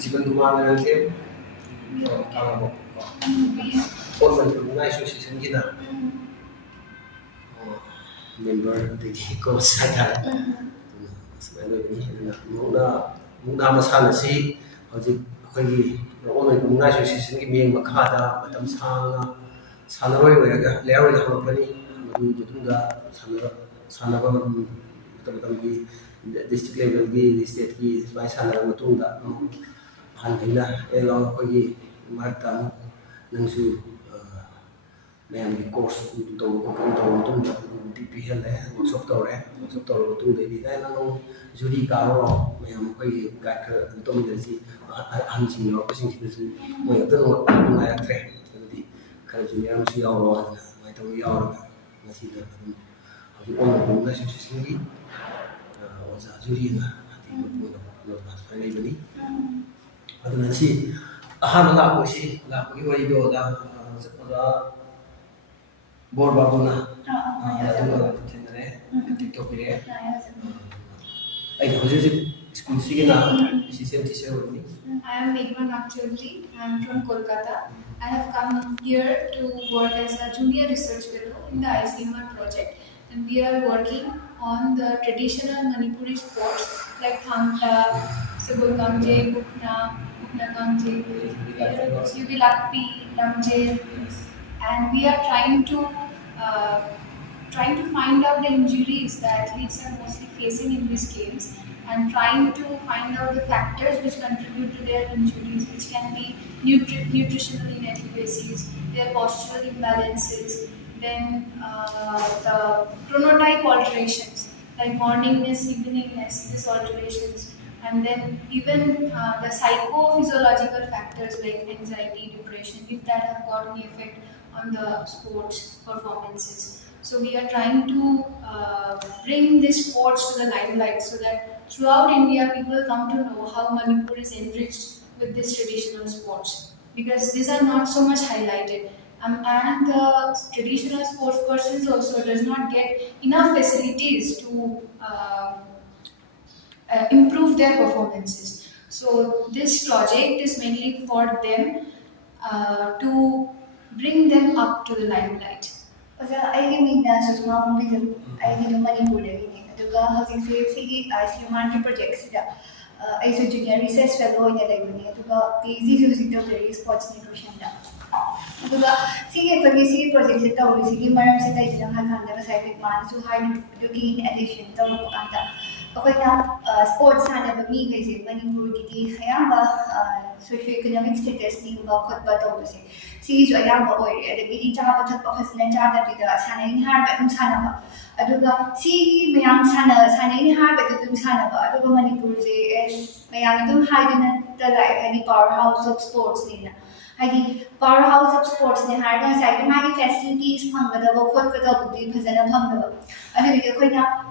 Jibankumar Moirangthem, for Manipur Association gina member the coach ada sebenarnya muna masana si hojik hogi Manipur Association gi Meghma khada matam sanga sanaroi oiraga level da hokani madu jutunga sanaba matam gi district level gi state gi by sanara matungda hanhaina elo hogi marta nangsu course to DPL workshop to the nang juri karo mayam koi gat to mi si han sing no sing si mo ya to no ya tre di kala ji yam si yaw mai to yaw na si da ji on na si si wa za juri na di mo no ba fa nei bani aduna si ahan la ko si la ko wai do da board babuna TikTok ini I am Meghma Choudhury. I am from Kolkata. I have come here to work as a junior research fellow in the ICMR project, and we are working on the traditional Manipuri sports like Thangta, Sabulkamje, Bukna Kamje, Yubilakpi, Lamje, and we are trying to find out the injuries that athletes are mostly facing in these games, and trying to find out the factors which contribute to their injuries, which can be nutritional inadequacies, their postural imbalances, then the chronotype alterations like morningness, eveningness, these alterations, and then even the psychophysiological factors like anxiety, depression, if that have got any effect on the sports performances. So we are trying to bring these sports to the limelight so that throughout India people come to know how Manipur is enriched with these traditional sports, because these are not so much highlighted. And the traditional sports persons also does not get enough facilities to improve their performances. So this project is mainly for them to bring them up to the limelight. I mean, Susma Mongbijam, I did a Manipur. The housing safety ICMR projects. I saw junior research fellow in the library. The easy using the very sports nutrition. See, the projects that are receiving my recitation and the scientific man to hide looking addition to sports and a me visit Manipur, Hayamba, socioeconomic status, Nimba, Sees a young boy at the beginning job of the job with the Sanning Harbour and Sanaba. Aduga, see Mayam Sana, Sanning Harbour to Sanaba, Aduga Manipur is Mayam hiding the any powerhouse of sports. Hiding powerhouse of sports in Hargan side, many facilities, Pangada, Port with the Pazana Pangada. And the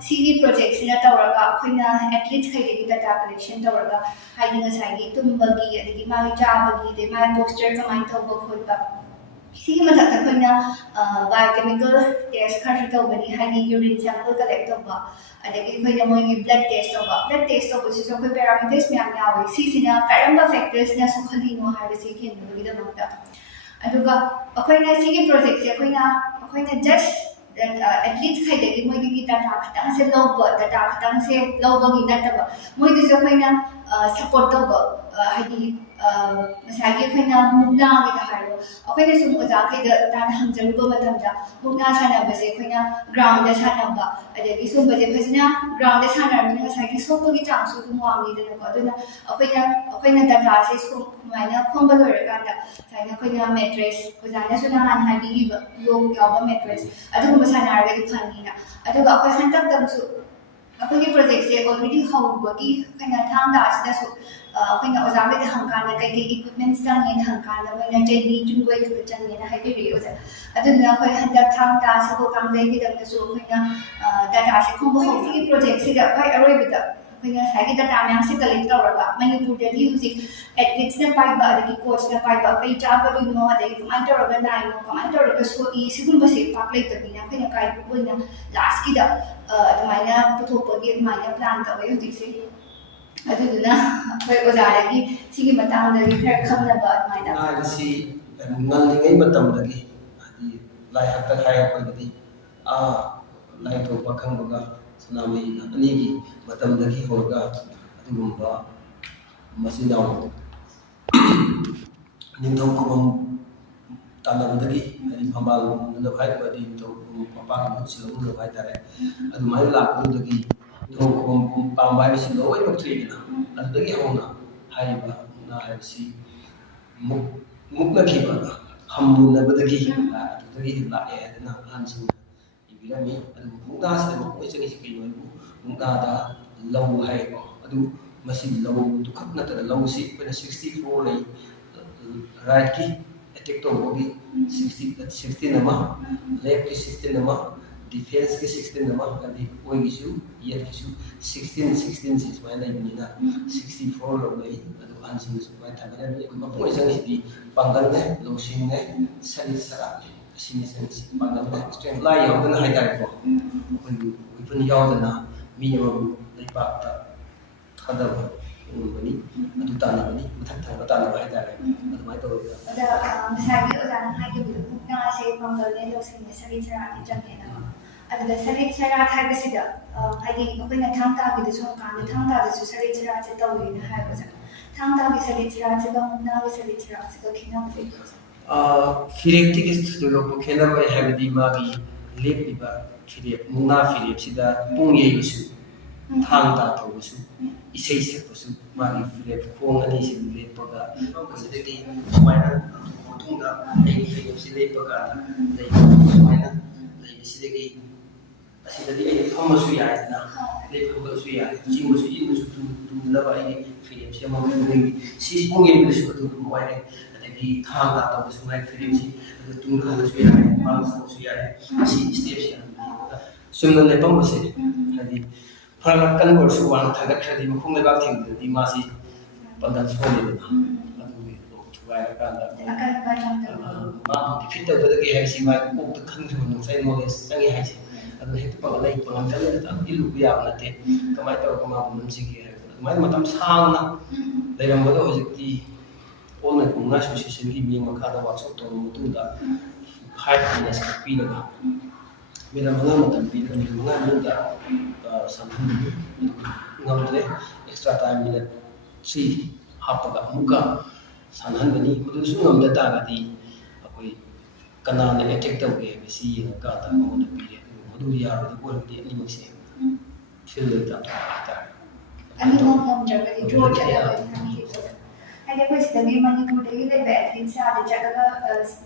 CV projects in a Tauraga, athletes hiding the collection Tauraga, hiding a side, Tumbagi, the Mali Jabagi, the man poster command of Bokulba. See Matakuna biochemical test, Kartobani, hiding urine sample collector. And again, when blood test of which is of the parameters, now season a caramba factors, Nasokalino, Harvesting, with the Mata. Aduga, a singing project, a just at least kind of moving it at a low bird, the dark tongue say low buggy that Moy is a supportable. Masagi Mugna with the Haro. Okay, so Mozaki the Tanham Mugna Sana ground the Sanamba, and the Isum Bazepazina, ground the Sana, Masaki so to get so to Mwami the Koduna, Okena that classes who minor Combaloraganda, Sinakoina mattress, was a national and heavy low Gaba mattress. I don't know Sana already Panina. I don't know a hundred of them so. Apagi project say already how bagi kaya tham das da so kaya ozabe da hangkana kaya equipments sang yin hangkana kaya JD chungway to chan yin hai pe re oza adun kaya handa tham das ko kam dai ki da so kaya data se khum ho si project se da kaya aroi bita kaya sai data myam se collect tawra Manipur da using athletes na pai ba da coach na pai ba kai cha ba no da command tawra na no command tawra so I sigul ba se paklay ta bina kaya kai ko na last ki da Mana Putopogi, Mana plant away, you say. ꯑꯗꯨꯗꯨꯅ ꯑꯩꯈꯣꯏ ꯑꯣꯖꯥꯗꯒꯤ ꯁꯤꯒꯤ ꯃꯇꯥꯡꯗꯒꯤ ꯈꯔ ꯈꯪꯅꯕ ꯑꯗꯨꯃꯥꯏꯅ ꯉꯥꯏꯕꯁꯤ ꯉꯜꯂꯤꯉꯩ ꯃꯇꯝꯗꯒꯤ ꯍꯥꯏꯗꯤ ꯂꯥꯏ ꯍꯥꯛꯇꯛ ꯍꯥꯏꯔꯛꯄꯗꯗꯤ ꯂꯥꯏ ꯊꯣꯛꯄ ꯈꯪꯕꯒ ꯁꯅꯥꯃꯍꯤ ꯑꯅꯤꯒꯤ ꯃꯇꯝꯗꯒꯤ ꯍꯧꯔꯒ ꯑꯗꯨꯒꯨꯝꯕ ꯃꯆꯤꯟ ꯃꯅꯥꯎ ꯅꯤꯡꯊꯧ ꯈꯨꯕꯝ ꯇꯥꯟꯅꯕꯗꯒꯤ ꯍꯥꯏꯗꯤ ꯐꯝꯕꯥꯜ ꯃꯨꯟꯅꯕ ꯍꯥꯏꯔꯤꯕ ꯅꯤꯡꯊꯧ ꯃꯄꯥꯒꯤ ꯃꯍꯨꯠ ꯁꯤꯜꯍꯧꯅꯕ ꯍꯥꯏꯇꯥꯔꯦ ꯑꯗꯨꯃꯥꯏꯅ ꯂꯥꯛꯄꯗꯨꯗꯒꯤ ꯅꯤꯡꯊꯧ ꯈꯨꯕꯝ ꯄꯥꯝꯕ ꯍꯥꯏꯕꯁꯤ ꯂꯣꯏꯅ ꯊꯣꯛꯏꯗꯅ ꯑꯗꯨꯗꯒꯤ ꯍꯧꯅ ꯍꯥꯏꯔꯤꯕ ꯃꯨꯛꯅꯥ ꯍꯥꯏꯕꯁꯤ ꯃꯨꯛꯅꯈꯤꯕ ꯍꯝꯃꯨꯅꯕꯗꯒꯤ ꯑꯗꯨꯗꯒꯤ ꯂꯥꯛꯑꯦ ꯍꯥꯏꯗꯅ ꯑꯍꯟꯁꯤꯡꯅ ꯏꯕꯤꯔꯝꯃꯤ ꯑꯗꯨꯕꯨ ꯃꯨꯛꯅꯥꯁꯤꯗ ꯃꯈꯣꯏ ꯆꯪꯉꯤꯁꯤ ꯀꯩꯅꯣ ꯍꯥꯏꯕꯨ ꯃꯨꯛꯅꯥꯗ ꯂꯧ ꯍꯥꯏꯀꯣ ꯑꯗꯨ ꯃꯁꯤ ꯂꯧꯗꯨꯈꯛ ꯅꯠꯇꯅ ꯂꯧꯁꯤ ꯑꯩꯈꯣꯏꯅ 64 ꯂꯩ ꯔꯥꯏꯠꯀꯤ ꯑꯦꯇꯦꯛ ꯇꯧꯕꯒꯤ 16 ꯑꯃ ꯂꯦꯐꯀꯤ 16 ꯑꯃ ꯗꯤꯐꯦꯟꯁꯀꯤ 16 ꯑꯃ ꯍꯥꯏꯗꯤ ꯑꯣꯏꯒꯤꯁꯨ ꯌꯦꯠꯀꯤꯁꯨ 16 ꯁꯨꯃꯥꯏꯅ ꯂꯩꯕꯅꯤꯅ 64 ꯂꯧ ꯂꯩ ꯑꯗꯨ ꯑꯍꯟꯁꯤꯡꯅꯁꯨ ꯁꯨꯃꯥꯏꯅ ꯊꯝꯒꯅꯤ ꯑꯩꯈꯣই ꯃꯄꯨꯡ ꯆꯪꯉꯤꯁꯤꯗꯤ ꯄꯥꯡꯒꯜꯅꯦ ꯂꯧꯁꯤꯡꯅꯦ ꯁꯔꯤꯠ ꯁꯔꯥꯛꯅꯦ ꯑꯁꯤꯅꯤ ꯆꯪꯉꯤꯁꯤ ꯄꯥꯡꯒꯜꯅꯦ ꯁ꯭ꯇꯔꯦꯡ ꯂꯥꯏ ꯌꯥꯎꯗꯅ ꯍꯥꯏꯇꯥꯔꯦꯀꯣ ꯑꯩꯈꯣꯏꯒꯤ ꯋꯤꯄꯟ ꯌꯥꯎꯗꯅ ꯃꯤ ꯑꯃꯕꯨ ꯂꯩꯄꯥꯛꯇ ꯊꯥꯗꯕ ꯉꯝꯕꯅꯤ ꯑꯗꯨ ꯇꯥꯟꯅꯕꯅꯤ ꯃꯊꯛ ꯊꯪꯕ ꯇꯥꯟꯅꯕ ꯍꯥꯏꯇꯥꯔꯦ ꯑꯗꯨꯃꯥꯏꯅ ꯇꯧꯔꯒ ꯑꯗ ꯉꯁꯥꯏꯒꯤ ꯑꯣꯖꯥꯅ ꯍꯥꯏꯈꯤꯕꯗꯣ ꯃꯨꯛꯅꯥꯁꯦ ꯄꯥꯡꯒꯜꯅꯦ ꯂꯧꯁꯤꯡꯅꯦ ꯁꯔꯤꯠ ꯁꯔꯥꯛꯅꯦ ꯆꯪꯉꯦꯅ ꯑꯗꯨꯗ ꯁꯔꯤꯠ ꯁꯔꯥꯛ ꯍꯥꯏꯕꯁꯤꯗ ꯍꯥꯏꯗꯤ ꯑꯩꯈꯣꯏꯅ ꯊꯥꯡ ꯇꯥꯒꯤꯗꯁꯨ ꯍꯪꯀꯥꯟꯗ ꯊꯥꯡ ꯇꯥꯗꯁꯨ ꯁꯔꯤꯠ ꯁꯔꯥꯛꯁꯦ ꯇꯧꯋꯦꯅ ꯍꯥꯏꯕꯁꯦ ꯊꯥꯡ ꯇꯥꯒꯤ ꯁꯔꯤꯠ ꯁꯔꯥꯛꯁꯤꯒ ꯃꯨꯛꯅꯥꯒꯤ ꯁꯔꯤꯠ ꯁꯔꯥꯛꯁꯤꯒ ꯈꯦꯠꯅꯕ ꯂꯩꯕ꯭ꯔꯥ? ꯐꯤꯔꯦꯞꯇꯒꯤ ꯊꯣꯏꯗꯣꯛꯄ ꯈꯦꯠꯅꯕ ꯍꯥꯏꯕꯗꯤ ꯃꯥꯒꯤ ꯂꯦꯞꯂꯤꯕ ꯐꯤꯔꯦꯞ ꯃꯨꯛꯅꯥ ꯐꯤꯔꯦꯞꯁꯤꯗ ꯄꯨꯡ ꯌꯩꯕꯁꯨ ꯊꯥꯡ ꯇꯥ ꯇꯧꯕꯁꯨ ꯏꯁꯩ ꯁꯛꯄꯁꯨ ꯃꯥꯒꯤ ꯐꯤꯔꯦꯞ ꯈꯣꯡ ꯑꯅꯤꯁꯤꯗ ꯂꯦꯞꯄꯒ ꯃꯁꯤꯗꯒꯤ ꯁꯨꯃꯥꯏꯅ ꯃꯇꯨꯡꯗ ꯑꯩꯒꯤ ꯐꯤꯔꯦꯞꯁꯤ ꯂꯦꯞꯄ ꯀꯥꯟꯗ ꯂꯩꯕ ꯁꯨꯃꯥꯏꯅ ꯂꯩꯕꯁꯤꯗꯒꯤ ꯑꯁꯤꯗꯗꯤ ꯑꯩ ꯐꯝꯃꯁꯨ ꯌꯥꯏꯗꯅ ꯂꯦꯞꯄꯒꯁꯨ ꯌꯥꯏ ꯆꯤꯡꯕꯁꯨ ꯏꯟꯕꯁꯨ ꯇꯨꯗꯅꯕ ꯑꯩꯒꯤ ꯐꯤꯔꯦꯞꯁꯤ ꯑꯃ ꯁꯤ ꯄꯨꯡ ꯌꯩꯕꯗꯁꯨ ꯑꯗꯨꯝ ꯑꯣꯏꯔꯦ ꯑꯗꯒꯤ ꯊꯥꯡ ꯇꯥ ꯇꯧꯕꯁꯨ ꯃꯥꯒꯤ ꯐꯤꯔꯦꯞꯁꯤ ꯑꯗꯨ ꯇꯨꯡꯗ ꯍꯜꯂꯁꯨ ꯌꯥꯏ ꯃꯥꯡꯗ ꯆꯠꯄꯁꯨ ꯌꯥꯏ ꯁꯤ ꯏꯁꯇꯦꯞꯁꯤ ꯆꯨꯝꯅ ꯂꯦꯞꯄꯝꯕꯁꯦ ꯍꯥꯏꯗꯤ ꯐꯔꯛ ꯀꯟꯕ ꯑꯣꯏꯔꯁꯨ ꯋꯥꯡꯅ ꯊꯥꯡꯒꯠꯈ꯭ꯔꯗꯤ ꯃꯈꯣꯡ ꯂꯩꯕꯥꯛ ꯊꯦꯡꯕꯗꯗꯤ ꯃꯥꯁꯤ ꯄꯥꯡꯒꯜ ꯁꯣꯜꯂꯤꯗꯅ ꯑꯗꯨꯒꯤ ꯊꯨꯒꯥꯏꯔꯀꯥꯟꯗ ꯃꯥꯕꯨ ꯗꯤꯐꯤꯠ ꯇꯧꯒꯗꯒꯦ ꯍꯥꯏꯕꯁꯤ ꯃꯥꯒꯤ ꯀꯣꯛꯇ ꯈꯟꯈ꯭ꯔꯕ ꯉꯁꯥꯏ ꯅꯣꯂꯦꯖ ꯆꯪꯉꯦ ꯍꯥꯏꯁꯦ ꯑꯗꯨꯅ ꯍꯦꯛꯇ ꯄꯥꯡꯒꯜ ꯂꯩ ꯄꯥꯡꯒꯜ ꯀꯜꯂꯦꯅ ꯇꯞ ꯏꯜꯂꯨꯕ ꯌꯥꯕ ꯅꯠꯇꯦ ꯀꯃꯥꯏꯅ ꯇꯧꯔꯒ ꯃꯥꯕꯨ ꯅꯝꯁꯤꯒꯦ ꯍꯥꯏꯕꯗ ꯑꯗꯨꯃꯥꯏꯅ ꯃꯇꯝ ꯁꯥꯡꯅ ꯂꯩꯔꯝꯕꯗꯣ ꯍꯧꯖꯤꯛꯇꯤ ꯑꯣꯜ ꯃꯨꯛꯅꯥ ꯑꯦꯁꯣꯁꯤꯌꯦꯁꯟꯒꯤ ꯃꯤꯠꯌꯦꯡ ꯃꯈꯥꯗ ꯋꯥꯛꯁꯣꯞ ꯇꯧꯔꯕ ꯃꯇꯨꯡꯗ 5 ꯃꯤꯅꯠꯁ ꯄꯤꯔꯒ ꯃꯤꯅꯠ 5 ꯃꯇꯝ ꯄꯤꯔꯒ ꯃꯤꯅꯠ 5 ꯃꯅꯨꯡꯗ ꯁꯥꯟꯅꯍꯟꯕꯅꯤ ꯉꯝꯗ꯭ꯔꯦ ꯑꯦꯛꯁꯇ꯭ꯔꯥ ꯇꯥꯏꯝ ꯃꯤꯅꯠ 3 ꯍꯥꯞꯄꯒ ꯑꯃꯨꯛꯀ ꯁꯥꯟꯅꯍꯟꯒꯅꯤ ꯃꯗꯨꯁꯨ ꯉꯝꯗ ꯇꯥꯔꯒꯗꯤ ꯑꯩꯈꯣꯏ ꯀꯅꯥꯅ ꯑꯦꯇꯦꯛ ꯇꯧꯒꯦ ꯍꯥꯏꯕꯁꯤ ꯌꯦꯡꯉꯀꯥꯟꯗ ꯃꯉꯣꯟꯗ ꯄꯤꯔꯦ ꯑꯗꯨꯒ ꯃꯗꯨ ꯌꯥꯔꯣꯏꯗꯕ ꯑꯣꯏꯔꯒꯗꯤ ꯑꯅꯤꯃꯛꯁꯦ ꯐꯤꯜꯗ ꯇꯥꯊꯣꯛꯄ ꯍꯥꯏꯇꯥꯔꯦ ꯑꯅꯤꯃꯛ ꯉꯝꯗ꯭ꯔꯒꯗꯤ ꯗ꯭ꯔꯣ ꯆꯠꯂꯒ ꯍꯥꯏꯗꯤ ꯑꯩꯈꯣꯏ ꯁꯤꯗꯒꯤ ꯃꯅꯤꯄꯨꯔꯗꯒꯤ ꯂꯩꯕ ꯑꯦꯊꯂꯤꯠꯁ ꯑꯥꯗ ꯆꯠꯂꯒ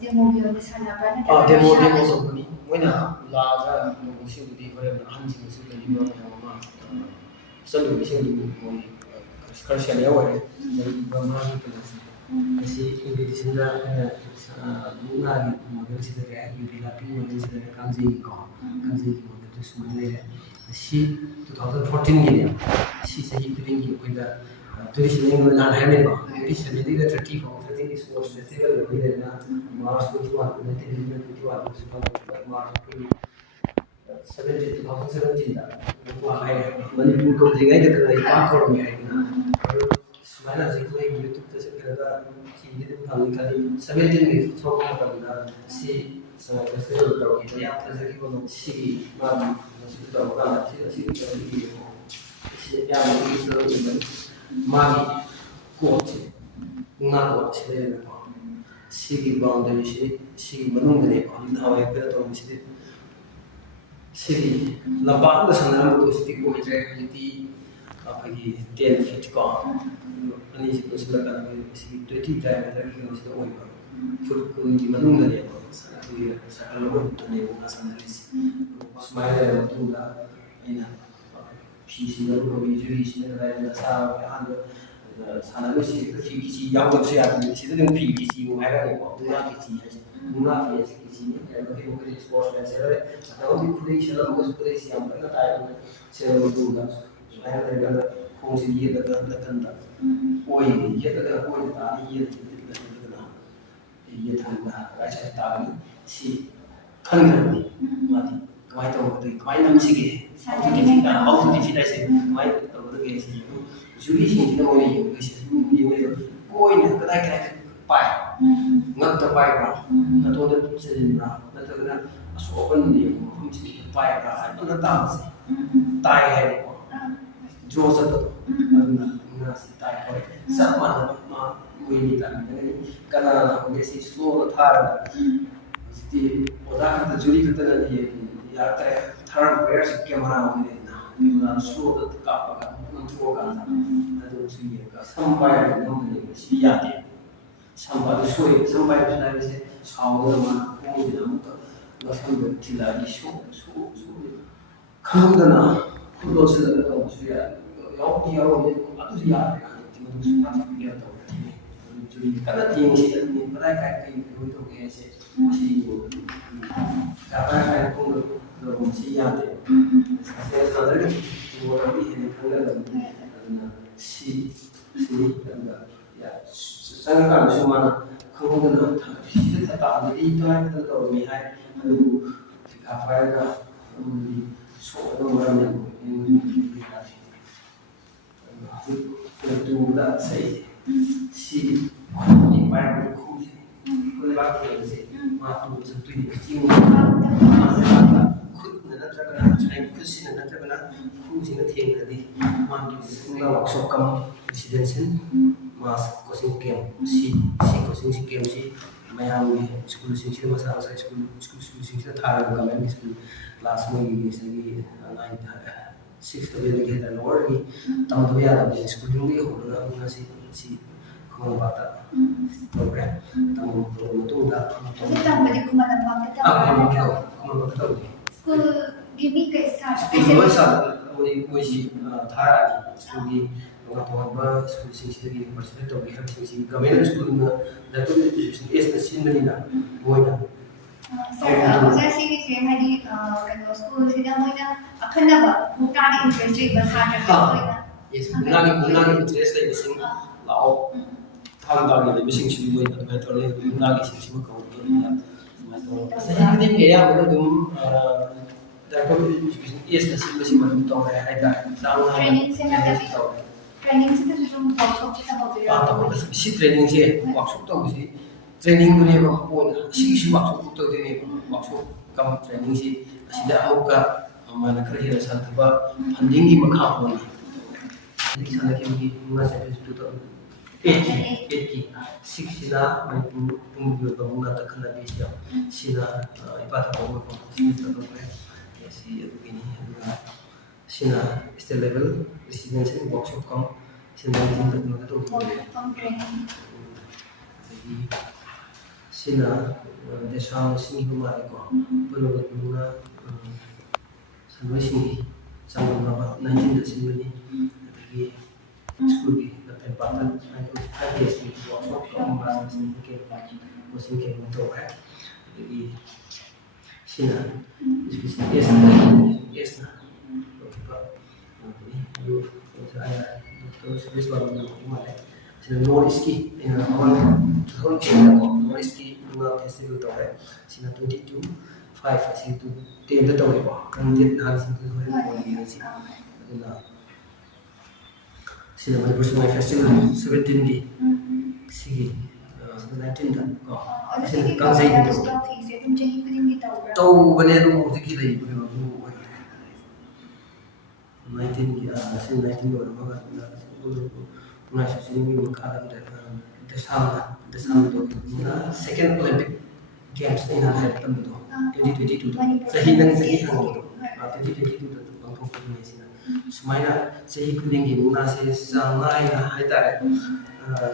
ꯗꯦꯃꯣꯒꯤ ꯑꯣꯏꯅ ꯁꯥꯟꯅꯕ꯭ꯔꯥ ꯅꯠꯇ꯭ꯔꯒ ꯗꯦꯃꯣ ꯇꯧꯕꯅꯤ ꯃꯣꯏꯅ ꯂꯥꯛꯑꯒ ꯇꯧꯕꯁꯤꯡꯗꯨꯗꯤ ꯍꯣꯔꯦꯟ ꯑꯍꯟꯁꯤꯡꯅꯁꯨ ꯂꯩꯔꯤꯕ ꯃꯌꯥꯝ ꯑꯃ ꯆꯠꯂꯨꯕꯁꯤꯡꯗꯨ ꯃꯣꯏ ꯈꯔ ꯁꯦꯅꯤꯌꯔ ꯑꯣꯏꯔꯦ ꯂꯩꯔꯤꯕ ꯃꯥꯒꯤ ꯀꯩꯅꯣꯁꯦ ꯃꯁꯤ ꯀꯝꯄꯤꯇꯤꯁꯟꯗ ꯑꯩꯈꯣꯏꯅ ꯃꯨꯛꯅꯥꯒꯤ ꯃꯣꯗꯦꯜꯁꯤꯗ ꯀꯌꯥ ꯌꯨꯕꯤ ꯂꯥꯛꯄꯤ ꯃꯣꯗꯦꯜꯁꯤꯗ ꯀꯥꯡꯖꯩꯀꯣ ꯀꯥꯡꯖꯩꯒꯤ ꯃꯣꯗꯦꯜꯗꯨ ꯁꯨꯃꯥꯏꯅ ꯂꯩꯔꯦ ꯁꯤ 2014ꯒꯤꯅꯦ ꯁꯤ ꯆꯍꯤ ꯈꯨꯗꯤꯡꯒꯤ ꯑꯩꯈꯣꯏꯗ ꯇ꯭ꯔꯦꯗꯤꯁꯅꯦꯜ ꯅꯍꯥꯟ ꯍꯥꯏꯔꯝꯃꯦꯀꯣ 27ꯗꯒꯤ 30 ꯐꯥꯎ 30 ꯏꯁꯄꯣꯔꯠꯁ ꯐꯦꯁꯇꯤꯚꯦꯜ ꯑꯩꯈꯣꯏꯗꯅ ꯃꯥꯔꯆ 21 ꯃꯥꯔꯆ ꯑꯩꯈꯣꯏꯒꯤ 2017ꯗ ꯃꯅꯤꯄꯨꯔ ꯀꯧꯗ꯭ꯔꯤꯉꯩꯗ ꯈꯔ ꯏꯄꯥꯛ ꯀꯧꯔꯝꯃꯦ ꯍꯥꯏꯗꯅ ꯁꯨꯃꯥꯏꯅ ꯍꯧꯖꯤꯛ ꯑꯩꯈꯣꯏ ꯌꯨꯇ꯭ꯌꯨꯕꯇ ꯆꯠꯈ꯭ꯔꯒ ꯊꯤꯕꯗꯤ ꯑꯗꯨꯝ ꯐꯪꯉꯤ ꯈꯜꯂꯤ 17ꯒꯤ ꯊꯣꯛꯄ ꯃꯇꯝꯗ ꯁꯤ ꯐꯦꯁꯇꯤꯚꯦꯜ ꯇꯧꯈꯤꯕ ꯌꯥꯝ ꯐꯖꯈꯤꯕ ꯁꯤꯒꯤ ꯃꯥꯒꯤ ꯇꯧꯔꯀꯥꯟꯗ ꯁꯤꯒꯤ ꯁꯤ ꯌꯥꯝꯅ ꯏꯪꯂꯤꯁꯇ ꯃꯥꯒꯤ ꯀꯣꯠꯁꯦ ꯃꯨꯛꯅꯥ ꯀꯣꯠ ꯁꯤꯗꯩꯗꯀꯣ ꯁꯤꯒꯤ ꯕꯥꯎꯟꯗꯔꯤꯁꯤ ꯁꯤꯒꯤ ꯃꯅꯨꯡꯗꯅꯦꯀꯣ ꯅꯍꯥꯟꯋꯥꯏ ꯑꯩꯈꯣꯏꯅ ꯇꯧꯔꯝꯃꯤꯁꯤꯗꯤ ꯁꯤꯒꯤ ꯂꯝꯄꯥꯛꯇ ꯁꯥꯟꯅꯔꯝꯕꯗꯣ ꯍꯧꯖꯤꯛꯇꯤ ꯑꯣꯏꯗ꯭ꯔꯦ ꯍꯧꯖꯤꯛꯇꯤ ꯑꯩꯈꯣꯏꯒꯤ 10 ꯐꯤꯠ ꯀꯣ ꯑꯅꯤꯁꯤ ꯄꯨꯟꯁꯤꯜꯂꯀꯥꯟꯗ ꯁꯤꯒꯤ 20 ꯗꯥꯏꯃꯤꯇꯔꯒꯤ ꯀꯩꯅꯣꯁꯤꯗ ꯑꯣꯏꯕ ꯐꯨꯠ 10ꯒꯤ ꯃꯅꯨꯡꯗꯅꯦꯕ ꯑꯩꯈꯣꯏꯒꯤ ꯁꯔꯀꯜ ꯑꯃꯈꯛꯇꯅꯦꯕ ꯃꯨꯛꯅꯥ ꯁꯥꯟꯅꯔꯤꯁꯤ ꯁꯨꯃꯥꯏꯅ ꯂꯩꯔꯕ ꯃꯇꯨꯡꯗ ꯑꯩꯅ ꯐꯤꯁꯤꯡꯗ ꯖꯨꯔꯤꯁꯤꯅ ꯀꯗꯥꯏꯗ ꯁꯥꯕ ꯑꯍꯥꯟꯕ ꯁꯥꯟꯅꯔꯣꯏꯁꯤ ꯍꯦꯛꯇ ꯐꯤ ꯀꯤꯆꯤ ꯌꯥꯎꯗꯕꯁꯨ ꯌꯥꯗꯦ ꯁꯤꯗ ꯑꯗꯨꯝ ꯐꯤ ꯀꯤꯆꯤꯕꯨ ꯍꯥꯏꯔꯛꯑꯅꯤꯀꯣ ꯃꯨꯛꯅꯥ ꯀꯤꯆꯤ ꯍꯥꯏꯁꯦ ꯃꯨꯛꯅꯥ ꯐꯤ ꯍꯥꯏꯁꯦ ꯀꯤꯆꯤꯅꯤ ꯍꯥꯏꯕꯗꯤ ꯑꯩꯈꯣꯏ ꯏꯁꯄꯣꯔꯠꯁ ꯃꯦꯟ ꯁꯦꯠꯂꯔꯦ ꯑꯗꯨꯒꯤ ꯈꯨꯗꯩ ꯁꯦꯠꯂꯝꯃꯒꯁꯨ ꯈꯨꯗꯩꯁꯤ ꯌꯥꯝ ꯀꯟꯅ ꯇꯥꯏꯕꯅ ꯁꯦꯠꯂꯕ ꯃꯇꯨꯡꯗ ꯁꯨꯃꯥꯏꯅ ꯂꯩꯔꯀꯥꯟꯗ ꯈꯣꯡꯁꯤ ꯌꯦꯠꯂꯒ ꯅꯥꯀꯟꯗ ꯑꯣꯏꯅꯤ ꯌꯦꯠꯂꯒ ꯑꯣꯏꯅ ꯇꯥꯅꯤ ꯌꯦꯠꯂꯒꯅ ꯌꯦꯠꯊꯪꯗ ꯔꯥꯏꯠ ꯁꯥꯏꯠ ꯇꯥꯒꯅꯤ ꯁꯤ ꯈꯟꯈ꯭ꯔꯕꯅꯤ ꯃꯥꯗꯤ ꯀꯃꯥꯏꯅ ꯇꯧꯒꯗꯒꯦ ꯀꯃꯥꯏꯅ ꯅꯝꯁꯤꯒꯦ ꯍꯥꯎ ꯇꯨ ꯗꯤꯐꯤꯠ ꯍꯥꯏꯁꯦ ꯀꯃꯥꯏꯅ ꯇꯧꯒꯗꯒꯦ ꯁꯤ ꯖꯨꯔꯤꯁꯤꯡꯁꯤꯅ ꯃꯣꯏꯅ ꯌꯦꯡꯕꯁꯦ ꯌꯦꯡꯕꯗ ꯀꯣꯏꯅ ꯀꯗꯥꯏ ꯀꯗꯥꯏ ꯄꯥꯏ ꯉꯛꯇ ꯄꯥꯏꯕ꯭ꯔꯥ ꯅꯇꯣꯟꯗ ꯆꯤꯟꯕ꯭ꯔꯥ ꯅꯠꯇ꯭ꯔꯒꯅ ꯑꯁꯣꯛꯄ ꯌꯦꯡꯕ ꯃꯐꯝꯁꯤꯗ ꯄꯥꯏꯕ꯭ꯔꯥ ꯍꯥꯏꯕꯅ ꯇꯥꯕꯁꯦ ꯇꯥꯏ ꯍꯥꯏꯕꯀꯣ ꯗ꯭ꯔꯣ ꯆꯠꯄꯗꯣ ꯑꯗꯨꯅ ꯉꯥꯁꯤ ꯇꯥꯏ ꯍꯥꯏ ꯆꯞ ꯃꯥꯟꯅꯕ ꯃꯣꯏꯒꯤ ꯇꯥꯟꯅꯒꯅꯤ ꯀꯅꯥꯅ ꯍꯧꯖꯤꯛ ꯁ꯭ꯂꯣꯗ ꯊꯥꯔꯒ ꯍꯧꯖꯤꯛꯇꯤ ꯑꯣꯖꯥ ꯈꯛꯇ ꯖꯨꯔꯤ ꯈꯛꯇꯅ ꯌꯥꯔꯛꯇ꯭ꯔꯦ ꯊꯥꯔꯠ ꯋꯦꯌꯔꯁꯤ ꯀꯦꯃꯦꯔꯥ ꯑꯣꯏꯔꯦꯗꯅ ꯀꯦꯃꯦꯔꯥ ꯁ꯭ꯂꯣꯗ ꯀꯥꯞꯄꯒ ꯅꯝꯊꯣꯛꯑꯀꯥꯟꯗ ꯑꯗꯨꯁꯨ ꯌꯦꯡꯉꯒ ꯁꯝ ꯄꯥꯏꯔꯒ ꯅꯝꯕ ꯌꯦꯡꯕꯁꯤ ꯌꯥꯗꯦ ꯁꯝ ꯑꯗꯨ ꯁꯣꯏ ꯁꯝ ꯄꯥꯏꯕꯁꯨ ꯍꯥꯏꯕꯁꯦ ꯁꯥꯎꯗꯅ ꯃꯥꯅ ꯈꯣꯡꯁꯤꯅ ꯑꯃꯨꯛꯀ ꯃꯁꯝꯗ ꯊꯤꯜꯂꯛꯑꯗꯤ ꯈꯪꯗꯅ ꯈꯨꯠꯂꯣꯠꯁꯤꯜꯂꯒ ꯇꯧꯕꯁꯨ ꯌꯥꯎꯗꯤ ꯌꯥꯎꯔꯝꯃꯦ ꯑꯗꯨꯁꯨ ꯌꯥꯗ꯭ꯔꯦ ꯍꯧꯖꯤꯛꯇꯤ ꯃꯗꯨꯁꯨ ꯐꯥꯊꯕꯤꯔ ꯇꯧꯔꯦ ꯖꯨꯔꯤ ꯀꯟꯅ ꯌꯦꯡꯁꯤ ꯑꯗꯨꯅꯤ ꯀꯗꯥꯏ ꯀꯥꯏ ꯀꯩ ꯀꯩ ꯇꯧꯒꯦ ꯍꯥꯏꯁꯦ ꯃꯁꯤ ꯀꯗꯥꯏ ꯀꯥꯏ ꯈꯣꯡꯗꯣꯛꯁꯤ ꯌꯥꯗꯦ ꯁꯥꯟꯅꯔꯤ ꯋꯥꯔꯗꯤ ꯍꯦꯟꯅ ꯈꯪꯒꯗꯕꯅꯤ ꯑꯗꯨꯅ ꯁꯤ ꯑꯗꯨꯒ ꯆꯪꯉꯀꯥꯟꯗꯁꯨ ꯃꯥꯅ ꯈꯪꯍꯧꯗꯅ ꯁꯤꯗ ꯇꯥꯛꯑꯝꯗꯗꯤ ꯀꯗꯥꯏꯗ ꯇꯧꯔꯝꯃꯤ ꯍꯥꯏ ꯑꯗꯨꯕꯨ ꯊꯤꯀꯥ ꯄꯥꯏꯔꯒ ꯑꯃꯗꯤ ꯁꯣꯛꯑꯒ ꯃꯔꯝ ꯌꯥꯝ hujud tuda sai si ni pai ku si ko le ba ke se ma tu se tu ni ji mu ma se ba khud na na tra na chai ku si na tra na ku si na theng na di ma tu na wa so kam residential ma coaching camp si coaching camp si mayam ni school si masa school si thara government school class में ये सभी 6 level के अंदर lower की तब तो यार अब स्कूलिंग भी हो रहा है उनका सी कौन बाता तो क्या तब तो उदा तो तब बड़ी कुमार बात था कौन बाता स्कूल गिनी के साथ स्कूल साथ वो सी थारा स्कूल की लोग तो हम स्कूल से की परसेंट तो भी हम से गवर्नमेंट स्कूल में दातु एजुकेशन एस न सिन में ना वो ना सर ओजा सिगिसे हादि कनो स्कूल सिदा मोइना अखनबा मुतानि इंटरेस्ट रे बसाटा कोइना यस मुनागी इंटरेस्ट ले बिसिंग लाओ थांग दागी ले बिसिंग सि मोइना मैं तो ले मुनागी सि को को या मैं तो सही दिन के या मतलब तुम दातो एजुकेशन एस न सिन बिसिंग मतलब तो है हाइदा साउंड ट्रेनिंग से ना ट्रेनिंग से तो जो वर्कशॉप से हो गया तो इसी ट्रेनिंग से वर्कशॉप तो इसी ट्रेनिंग ने कोन सी वर्कशॉप तो देने वर्कशॉप कम ट्रेनिंग से सिदा अमुका माना खरे हेर संतबा फंडिंग की मखा होना sana के की मुना से तो 8 की 6 सिना मणिपुर को मुना तक खना भी सिना इपा था को सिना तो है ऐसी अदुगिनी सिना स्टेट लेवल रेसिडेंशियल वर्कशॉप कम सिना दिन तक न तो कम ट्रेनिंग सिना देशाम सिंह कुमार को पुलो मुना संवेशी संगमा 19 दशमलव की स्कूल की लपन पातन आई एस की वर्कशॉप को मास के पाजी कोचिंग के तो है कि सिना स्पेशल एस ना तो आया तो स्पेशल वाला हमारे सिना नॉर्थ ईस्ट की और थोड़ा नॉर्थ ईस्ट की दुआ फेस्टिवल तो है सिना 22 5 से 10 तो है बा कंटेंट नाम से तो है ये सी अदुना सिना Manipur फेस्टिवल 17 की सी 19 दा को सिना कांसे की तो से तुम चाहिए करेंगे तो बने रो की ले को 19 की सिना 19 और मगा पुना से सिनी में खा द साम तो सेकंड ओलंपिक गेम्स इन है तम तो 2022 सही नंग सही हंगो 2022 दा पंखो ने सिना सुमाइना सही खुदिंगी मुना से सांगाइना हाइतारे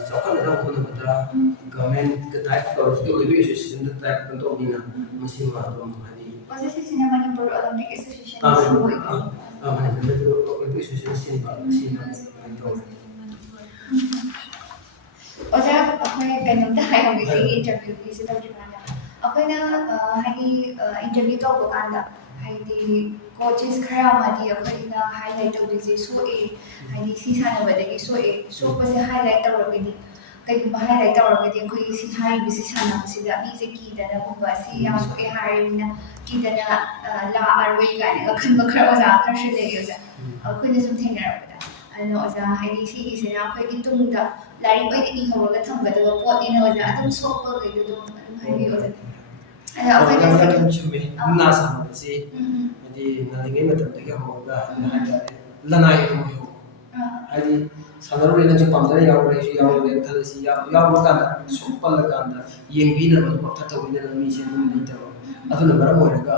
सौखन दा कोन बता गवर्नमेंट का टाइप का उसके ओलंपिक एसोसिएशन दा टाइप तो बिना मसीमा तो हनी वैसे सिना Manipur Olympic Association Manipur Olympic Association सिना तो ओजा अखोय कनमता हाइबे से इंटरव्यू की से तौजिबाना अखोयना हाइदि इंटरव्यू तौबो कांदा हाइदि कोचेस खरा मादि अखोयना हाइलाइट तौदिसे सोए हाइदि सी सानबदगी सोए सोपसे हाइलाइट तौरगदि कई हाइलाइट तौरगदि अखोय सी हाइबे सी सानबसिदा बीजे कीदना गुबा सी या सोए हाइबिना कीदना ला आरवे गाने अखनबा खरा ओजा खरसे लेयोजा अखोयना सुम थेंगरबदा ꯑꯗꯨꯅ ꯑꯣꯖꯥ ꯍꯥꯏꯗꯤ ꯁꯤꯒꯤꯁꯤꯅ ꯑꯩꯈꯣꯏꯒꯤ ꯇꯨꯡꯗ ꯂꯥꯏꯔꯤꯛ ꯑꯣꯏꯅ ꯏꯍꯧꯔꯒ ꯊꯝꯒꯗꯕ ꯄꯣꯠꯅꯤꯅ ꯑꯣꯖꯥ ꯑꯗꯨꯝ ꯁꯣꯛꯄꯈꯩꯗꯣ ꯑꯗꯨꯝ ꯍꯥꯏꯕꯤꯌꯨ ꯑꯣꯖꯥ. ꯑꯗ ꯑꯩꯈꯣꯏꯅ ꯌꯥꯝꯅ ꯆꯨꯝꯃꯦ. ꯃꯨꯛꯅꯥ ꯁꯥꯟꯅꯕꯁꯤ ꯍꯥꯏꯗꯤ ꯉꯜꯂꯤꯉꯩ ꯃꯇꯝꯗꯒꯤ ꯍꯧꯔꯒ ꯍꯥꯏꯇꯥꯔꯦ ꯂꯅꯥꯏ ꯑꯃ ꯑꯣꯏꯍꯧ. ꯍꯥꯏꯗꯤ ꯁꯥꯟꯅꯔꯨꯔꯦ ꯅꯪꯁꯨ ꯄꯥꯝꯖꯅ ꯌꯥꯎꯔꯨꯔꯦ ꯑꯩꯁꯨ ꯌꯥꯎꯔꯨꯔꯦꯅ ꯈꯜꯂꯁꯤ ꯌꯥꯎꯕ ꯀꯥꯟꯗ ꯁꯣꯛꯄꯜꯂꯀꯥꯟꯗ ꯌꯦꯡꯕꯤꯅꯕ ꯄꯛꯊ ꯇꯧꯕꯤꯅꯕ ꯃꯤꯁꯦ ꯑꯗꯨꯝ ꯂꯩꯇꯕ. ꯑꯗꯨꯅ ꯃꯔꯝ ꯑꯣꯏꯔꯒ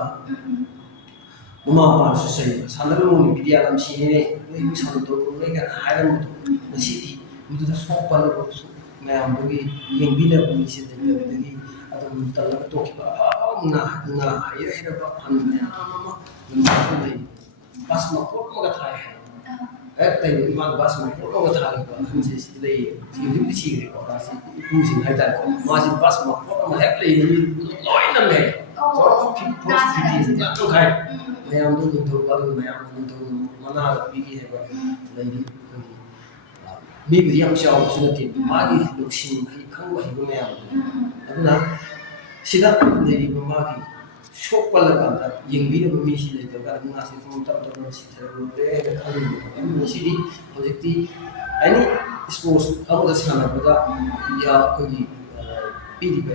ꯃꯃꯥ ꯃꯄꯥꯅꯁꯨ ꯆꯩꯕ ꯁꯥꯟꯅꯔꯨꯅꯨ ꯕꯤꯗꯤꯌꯥ ꯂꯝꯁꯤꯅꯦ ꯅꯣꯏꯕꯨ ꯁꯥꯟꯅꯗꯧꯕ ꯅꯣꯏ ꯀꯥꯏꯅ ꯍꯥꯏꯔꯝꯕꯗꯣ ꯉꯁꯤꯗꯤ ꯃꯗꯨꯗ ꯁꯣꯛꯄꯜꯂꯒꯁꯨ ꯃꯌꯥꯝꯗꯨꯒꯤ ꯌꯦꯡꯕꯤꯅꯕ ꯃꯤꯁꯦ ꯂꯩꯇꯕꯗꯒꯤ ꯑꯗꯨꯝ ꯇꯜꯂꯒ ꯇꯣꯛꯈꯤꯕ ꯑꯐꯕ ꯍꯩꯔꯕ ꯑꯍꯟ ꯃꯌꯥꯝ ꯑꯃ ꯂꯝꯁꯤꯁꯨ ꯂꯩ. ꯕꯁ ꯃꯄꯣꯠ ꯑꯃꯒ ꯊꯥꯏ ꯍꯥꯏ. ꯍꯦꯛ ꯂꯩꯕ ꯏꯃꯥꯅ ꯕꯁ ꯃꯄꯣꯠ ꯑꯃꯒ ꯊꯥꯈꯤꯕ ꯑꯍꯟꯁꯦ ꯁꯤꯗ ꯂꯩꯌꯦ. ꯍꯧꯖꯤꯛꯇꯤ ꯁꯤꯈ꯭ꯔꯦꯀꯣ ꯃꯥꯁꯤ ꯏꯄꯨꯁꯤꯡ ꯍꯥꯏꯇꯥꯔꯦꯀꯣ. ꯃꯥꯁꯤ ꯕꯁ ꯃꯄꯣꯠ ꯑꯃ ꯍꯦꯛ ꯂꯩꯕ ꯃꯤ ꯂꯣꯏꯅ ꯂꯩ. ꯇꯪꯈꯥꯏ ꯃꯌꯥꯝꯗꯨ ꯅꯤꯡꯊꯧ ꯑꯗꯨ ꯃꯌꯥꯝ ꯅꯤꯡꯊꯧ ꯃꯅꯥꯗ ꯄꯤꯔꯤ ꯍꯥꯏꯕ ꯂꯩꯔꯤ. ꯑꯩꯈꯣꯏꯒꯤ ꯃꯤꯕꯨꯗꯤ ꯌꯥꯝ ꯆꯥꯎꯕꯁꯨ ꯅꯠꯇꯦ ꯃꯥꯒꯤ ꯂꯧꯁꯤꯡ ꯈꯪꯕ ꯍꯩꯕ ꯃꯌꯥꯝꯗꯣ. ꯑꯗꯨꯅ ꯁꯤꯗ ꯂꯩꯔꯤꯕ ꯃꯥꯒꯤ ꯁꯣꯛꯄꯜꯂꯀꯥꯟꯗ ꯌꯦꯡꯕꯤꯅꯕ ꯃꯤꯁꯤ ꯂꯩꯇꯕ ꯃꯨꯛꯅꯥꯁꯤ ꯇꯞ ꯇꯞꯅ ꯁꯤꯊꯔꯨꯔꯦ ꯍꯥꯏꯅ ꯈꯜꯂꯤꯕ. ꯑꯗꯨꯕꯨ ꯉꯁꯤꯗꯤ ꯍꯧꯖꯤꯛꯇꯤ ꯑꯦꯅꯤ ꯏꯁꯄꯣꯔꯠꯁ ꯑꯃꯗ ꯁꯥꯟꯅꯕꯗ ꯑꯩꯈꯣꯏꯒꯤ ꯄꯤꯔꯤꯕ